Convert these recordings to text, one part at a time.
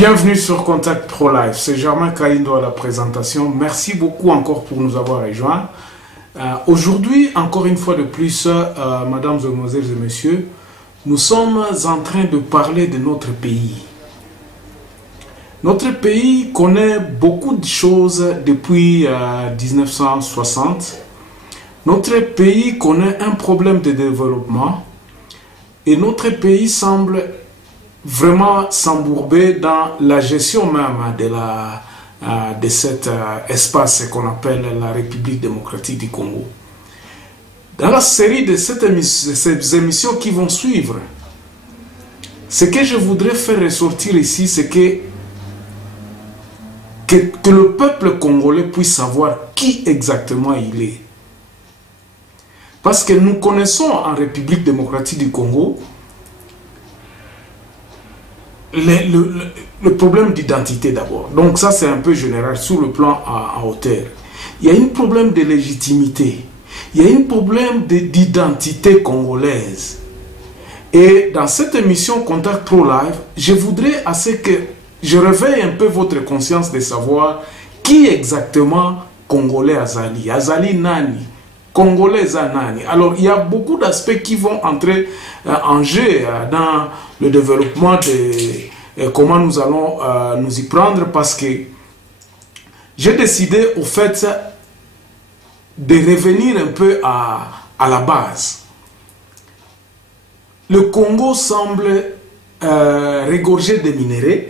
Bienvenue sur Contact Pro Life, c'est Germain Kalindo à la présentation. Merci beaucoup encore pour nous avoir rejoints. Aujourd'hui, encore une fois de plus, mesdames, mesdemoiselles et messieurs, nous sommes en train de parler de notre pays. Notre pays connaît beaucoup de choses depuis 1960. Notre pays connaît un problème de développement et notre pays semble vraiment s'embourber dans la gestion même de cet espace qu'on appelle la République démocratique du Congo. Dans la série de ces émissions qui vont suivre, ce que je voudrais faire ressortir ici, c'est que le peuple congolais puisse savoir qui exactement il est. Parce que nous connaissons en République démocratique du Congo le problème d'identité d'abord. Donc ça c'est un peu général sur le plan en hauteur. Il y a un problème de légitimité. Il y a un problème d'identité congolaise. Et dans cette émission Contact Pro Live, je voudrais que je réveille un peu votre conscience de savoir qui exactement Congolais Azali. Azali Nani. Congolais Nani. Alors il y a beaucoup d'aspects qui vont entrer en jeu dans le développement de comment nous allons nous y prendre, parce que j'ai décidé au fait de revenir un peu à la base. Le Congo semble regorger des minéraux,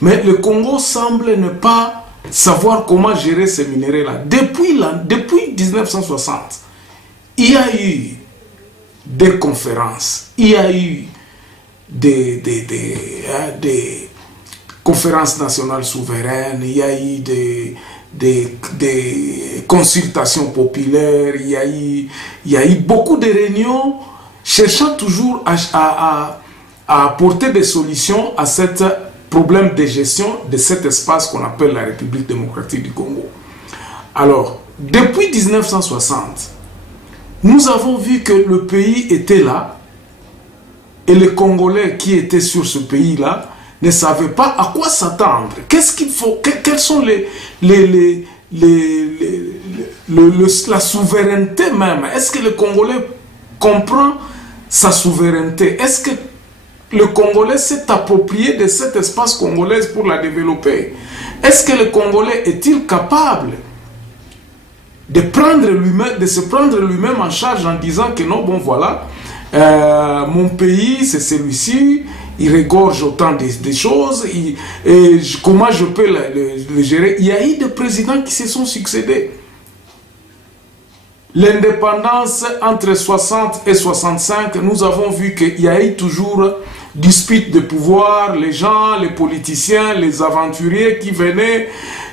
mais le Congo semble ne pas savoir comment gérer ces minéraux-là. Depuis 1960, il y a eu des conférences, il y a eu des conférences nationales souveraines, il y a eu des consultations populaires, il y a eu beaucoup de réunions cherchant toujours à apporter des solutions à cette problème de gestion de cet espace qu'on appelle la République démocratique du Congo. Alors, depuis 1960, nous avons vu que le pays était là et les Congolais qui étaient sur ce pays-là ne savaient pas à quoi s'attendre. Qu'est-ce qu'il faut, quelles sont la souveraineté même. Est-ce que le Congolais comprend sa souveraineté? Est-ce que le Congolais s'est approprié de cet espace congolais pour la développer? Est-ce que le Congolais est-il capable de se prendre lui-même en charge en disant que non, bon voilà, mon pays c'est celui-ci, il regorge autant de choses, et comment je peux le gérer? Il y a eu des présidents qui se sont succédés. L'indépendance entre 60 et 65, nous avons vu qu'il y a eu toujours dispute de pouvoir, les gens, les politiciens, les aventuriers qui venaient,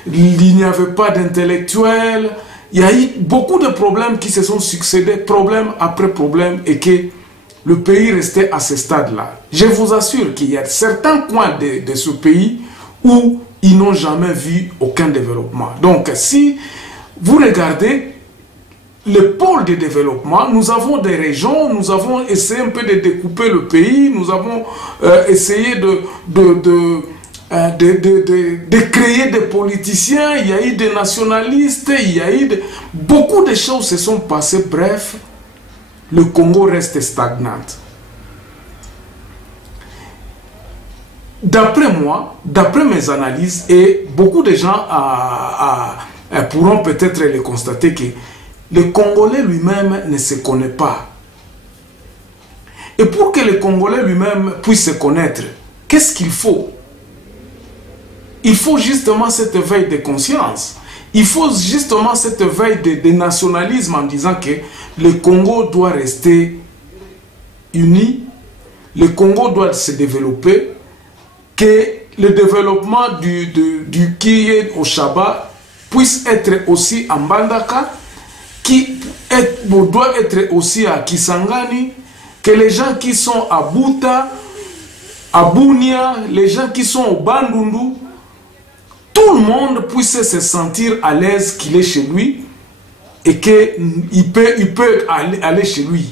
il n'y avait pas d'intellectuels, il y a eu beaucoup de problèmes qui se sont succédés, problème après problème, et que le pays restait à ce stade-là. Je vous assure qu'il y a certains coins de ce pays où ils n'ont jamais vu aucun développement. Donc si vous regardez le pôle de développement, nous avons des régions, nous avons essayé un peu de découper le pays, nous avons essayé de créer des politiciens, il y a eu des nationalistes, il y a eu beaucoup de choses se sont passées, bref, le Congo reste stagnant. D'après moi, d'après mes analyses, et beaucoup de gens pourront peut-être le constater, que le Congolais lui-même ne se connaît pas. Et pour que le Congolais lui-même puisse se connaître, qu'est-ce qu'il faut? Il faut justement cette veille de conscience. Il faut justement cette veille de nationalisme en disant que le Congo doit rester uni, le Congo doit se développer, que le développement du qui est au Chaba puisse être aussi en Bandaka, qui doit être aussi à Kisangani, que les gens qui sont à Buta, à Bunia, les gens qui sont au Bandundu, tout le monde puisse se sentir à l'aise qu'il est chez lui et qu'il peut aller chez lui.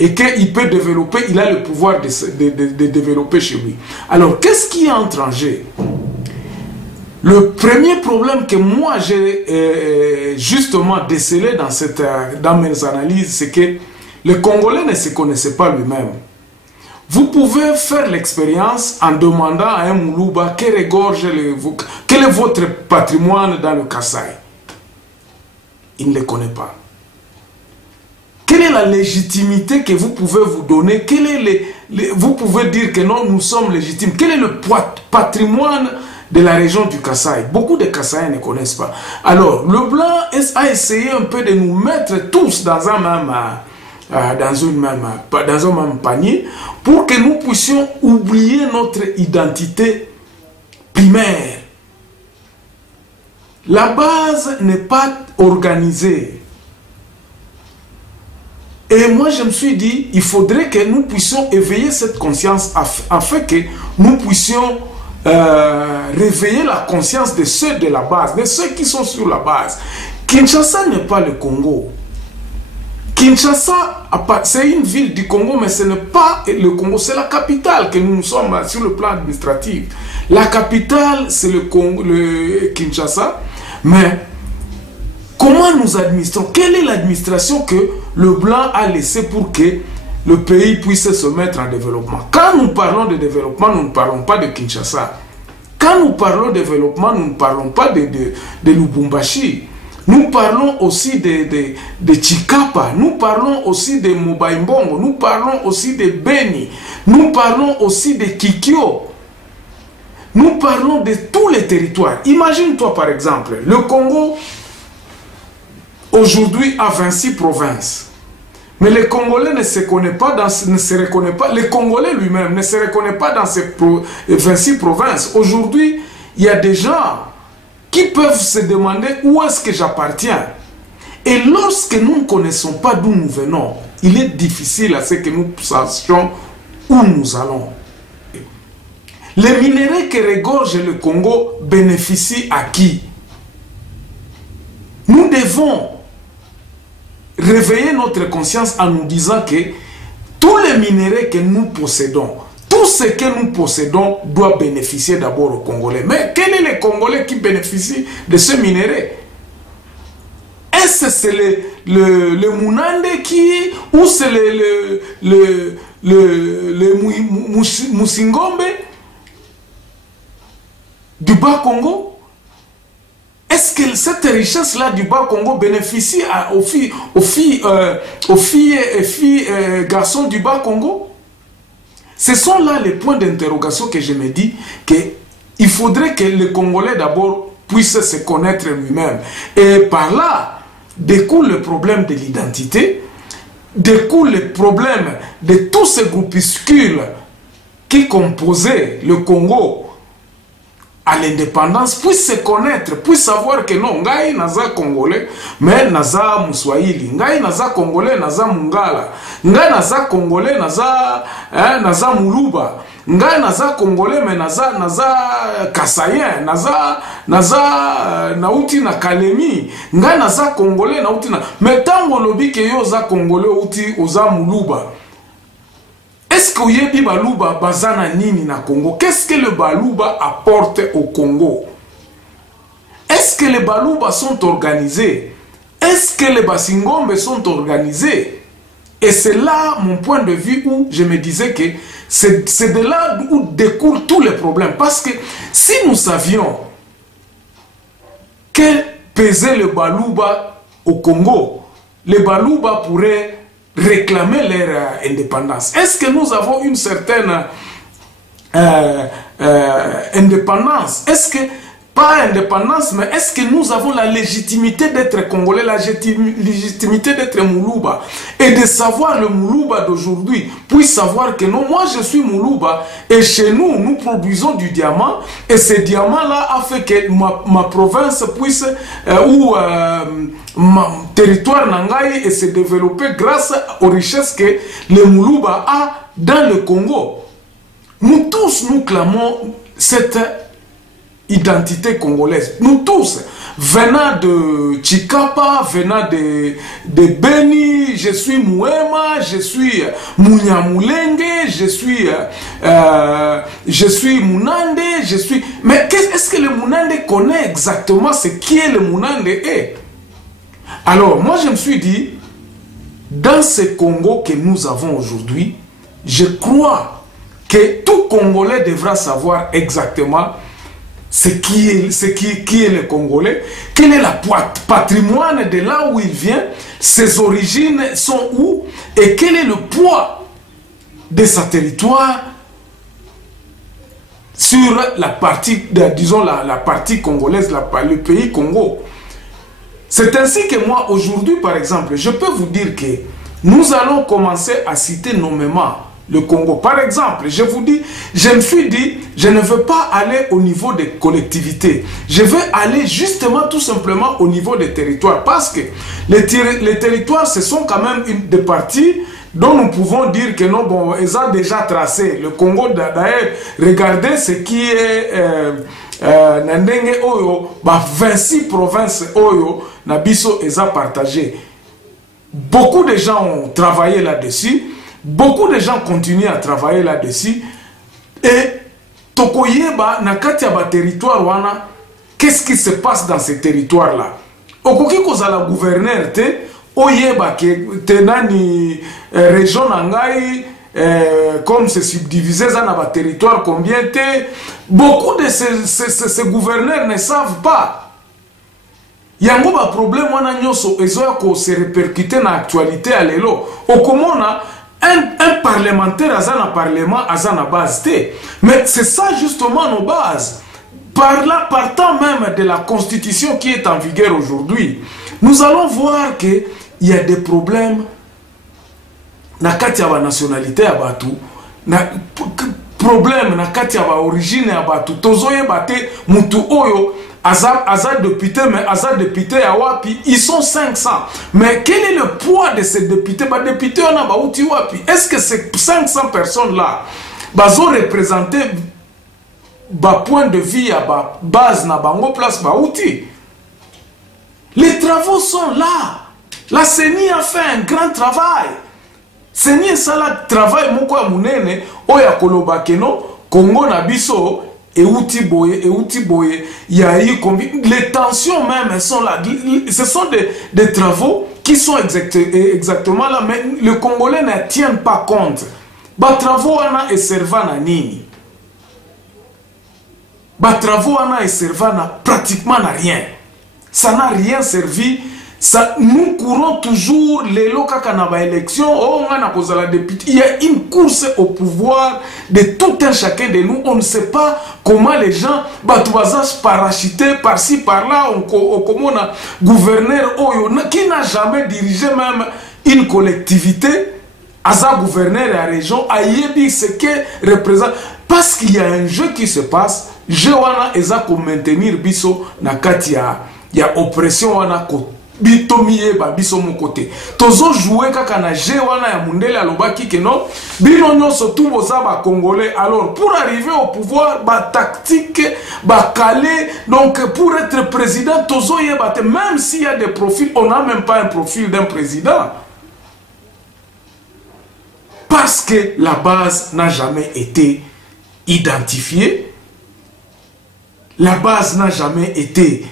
et qu'il peut développer, il a le pouvoir de développer chez lui. Alors, qu'est-ce qui entre en jeu? Le premier problème que moi j'ai justement décelé dans mes analyses, c'est que le Congolais ne se connaissait pas lui-même. Vous pouvez faire l'expérience en demandant à un Moulouba quel est votre patrimoine dans le Kasaï. Il ne le connaît pas. Quelle est la légitimité que vous pouvez vous donner? Vous pouvez dire que non, nous sommes légitimes. Quel est le patrimoine de la région du Kasaï? Beaucoup de Kasaïens ne connaissent pas. Alors, le blanc a essayé un peu de nous mettre tous dans un même panier pour que nous puissions oublier notre identité primaire. La base n'est pas organisée. Et moi, je me suis dit, il faudrait que nous puissions éveiller cette conscience afin que nous puissions réveiller la conscience de ceux de la base, de ceux qui sont sur la base. Kinshasa n'est pas le Congo. Kinshasa, c'est une ville du Congo, mais ce n'est pas le Congo, c'est la capitale que nous sommes sur le plan administratif. La capitale, c'est le Kinshasa, mais comment nous administrons? Quelle est l'administration que le blanc a laissée pour que le pays puisse se mettre en développement? Quand nous parlons de développement, nous ne parlons pas de Kinshasa. Quand nous parlons de développement, nous ne parlons pas de Lubumbashi. Nous parlons aussi de Chikapa, nous parlons aussi de Mobaimbongo, nous parlons aussi de Beni, nous parlons aussi de Kikyo. Nous parlons de tous les territoires. Imagine-toi par exemple, le Congo aujourd'hui a 26 provinces. Mais le Congolais ne se reconnaît pas, le Congolais lui-même ne se reconnaît pas dans ces 26 provinces. Aujourd'hui, il y a des gens qui peuvent se demander où est-ce que j'appartiens. Et lorsque nous ne connaissons pas d'où nous venons, il est difficile à ce que nous sachions où nous allons. Les minéraux que regorge le Congo bénéficient à qui? Nous devons réveiller notre conscience en nous disant que tous les minéraux que nous possédons, tout ce que nous possédons doit bénéficier d'abord aux Congolais. Mais quel est le Congolais qui bénéficie de ce minerai? Est-ce que c'est le Mounande ou c'est le Musingombe du Bas-Congo? Est-ce que cette richesse-là du Bas-Congo bénéficie aux filles et garçons du Bas-Congo? Ce sont là les points d'interrogation que je me dis qu'il faudrait que le Congolais d'abord puisse se connaître lui-même. Et par là, découle le problème de l'identité, découle le problème de tous ces groupuscules qui composaient le Congo à l'indépendance, puissent se connaître, puissent savoir que non, ngai naza Congolais, mais naza Muswahili, ngai naza Congolais, naza Mungala, ngai naza Congolais, naza Muluba, ngai naza Congolais, mais naza Kasayen, naza nauti na Kalemi, ngai naza Congolais, nauti na... Mais tango lobi ke yo za Congolais outi oza Muluba. Est-ce que Yebi Baluba bazana nini na Congo? Qu'est-ce que le Baluba apporte au Congo? Est-ce que les Baluba sont organisés? Est-ce que les Basingombe sont organisés? Et c'est là mon point de vue où je me disais que c'est de là où découlent tous les problèmes. Parce que si nous savions que pesait le Baluba au Congo, les Baluba pourraient réclamer leur indépendance. Est-ce que nous avons une certaine indépendance? Est-ce que, pas indépendance, mais est-ce que nous avons la légitimité d'être Congolais, la légitimité d'être Moulouba? Et de savoir le Moulouba d'aujourd'hui, puis savoir que non, moi je suis Moulouba, et chez nous, nous produisons du diamant, et ce diamant-là a fait que ma province puisse, mon territoire Nangaï et se développer grâce aux richesses que le Moulouba a dans le Congo. Nous tous, nous clamons cette identité congolaise. Nous tous. venant de Chikapa, venant de Beni, je suis Mouema, je suis Munyamulenge, je suis Munande, je suis... Mais est-ce que le Munande connaît exactement ce qui est le Munande est? Alors, moi je me suis dit, dans ce Congo que nous avons aujourd'hui, je crois que tout Congolais devra savoir exactement ce qui est le Congolais, quel est le patrimoine de là où il vient, ses origines sont où, et quel est le poids de sa territoire sur la partie, disons la partie congolaise, le pays Congo. C'est ainsi que moi, aujourd'hui, par exemple, je peux vous dire que nous allons commencer à citer nommément le Congo. Par exemple, je vous dis, je me suis dit, je ne veux pas aller au niveau des collectivités. Je veux aller justement tout simplement au niveau des territoires. Parce que les territoires, ce sont quand même des parties dont nous pouvons dire que non, bon, ils ont déjà tracé. Le Congo, d'ailleurs, regardez ce qui est... Nandenge Oyo, 26 provinces Oyo, Nabiso les a partagé. Beaucoup de gens ont travaillé là-dessus. Beaucoup de gens continuent à travailler là-dessus. Et Tokoyeba, Nakatia ba territoire wana, qu'est-ce qui se passe dans ces territoires-là? Okoki kozala gouverneur te, oyeba ke tenani région nangai, comme c'est subdivisé dans le territoire, combien t'es. Beaucoup de ces gouverneurs ne savent pas. Il y a un problème, qui se répercute dans l'actualité à l'élo. Au comment un parlementaire a un parlement a une base. Mais c'est ça justement nos bases. Partant même de la constitution qui est en vigueur aujourd'hui, nous allons voir qu'il y a des problèmes. Nakati ya ba nationalité ya batu na problème nakati ya ba origine ya batu tozoye bate mutu oyo aza député mais aza député ya wapi ils sont 500 mais quel est le poids de ces députés ba député on a ba uti wapi est-ce que ces 500 personnes là bazo représenter ba point de vue ya ba base na bango place ba uti les travaux sont là la CENI a fait un grand travail. Seigneur Sala travail moko ya munene oya koloba keno Congo na biso euti boye ya yi combien les tensions même sont là, ce sont des travaux qui sont exactement là mais le Congolais ne tient pas compte. Ba travaux ana et serva na nini? Ba travaux ana et serva na pratiquement na rien. Ça n'a rien servi. Ça, nous courons toujours les locaux élection. Il y a une course au pouvoir de tout un chacun de nous. On ne sait pas comment les gens parachutés par-ci par-là. Comment on a gouverneur qui n'a jamais dirigé même une collectivité. Asa gouverneur de la région a dit ce que représente. Parce qu'il y a un jeu qui se passe. Je wana eza ko maintenir biso na kati ya oppression wana ko bitomiye ba biso mon côté tozo jouer kaka na jeu wana ya mundele alobaki que non bino nyonso tout boza ba congolais alors pour arriver au pouvoir ba tactique ba calé donc pour être président tozo yebate même s'il y a des profils on n'a même pas un profil d'un président parce que la base n'a jamais été identifiée. La base n'a jamais été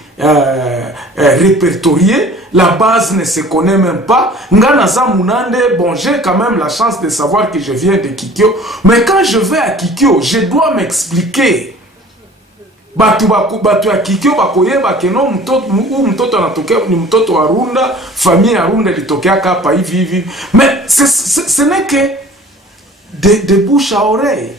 répertoriée. La base ne se connaît même pas. Nganaza Munande, bon, j'ai quand même la chance de savoir que je viens de Kikyo. Mais quand je vais à Kikyo, je dois m'expliquer. Batu ya Kikyo bakoye bakeno mtoto anatokea ni mtoto wa Runda, famille ya Runda litokea hapa hivi. Mais ce n'est que de bouche à oreille.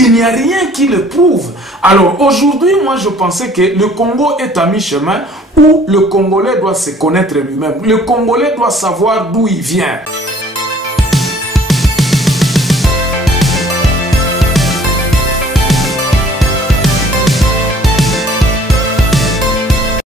Il n'y a rien qui le prouve. Alors aujourd'hui, moi je pensais que le Congo est à mi-chemin où le Congolais doit se connaître lui-même. Le Congolais doit savoir d'où il vient.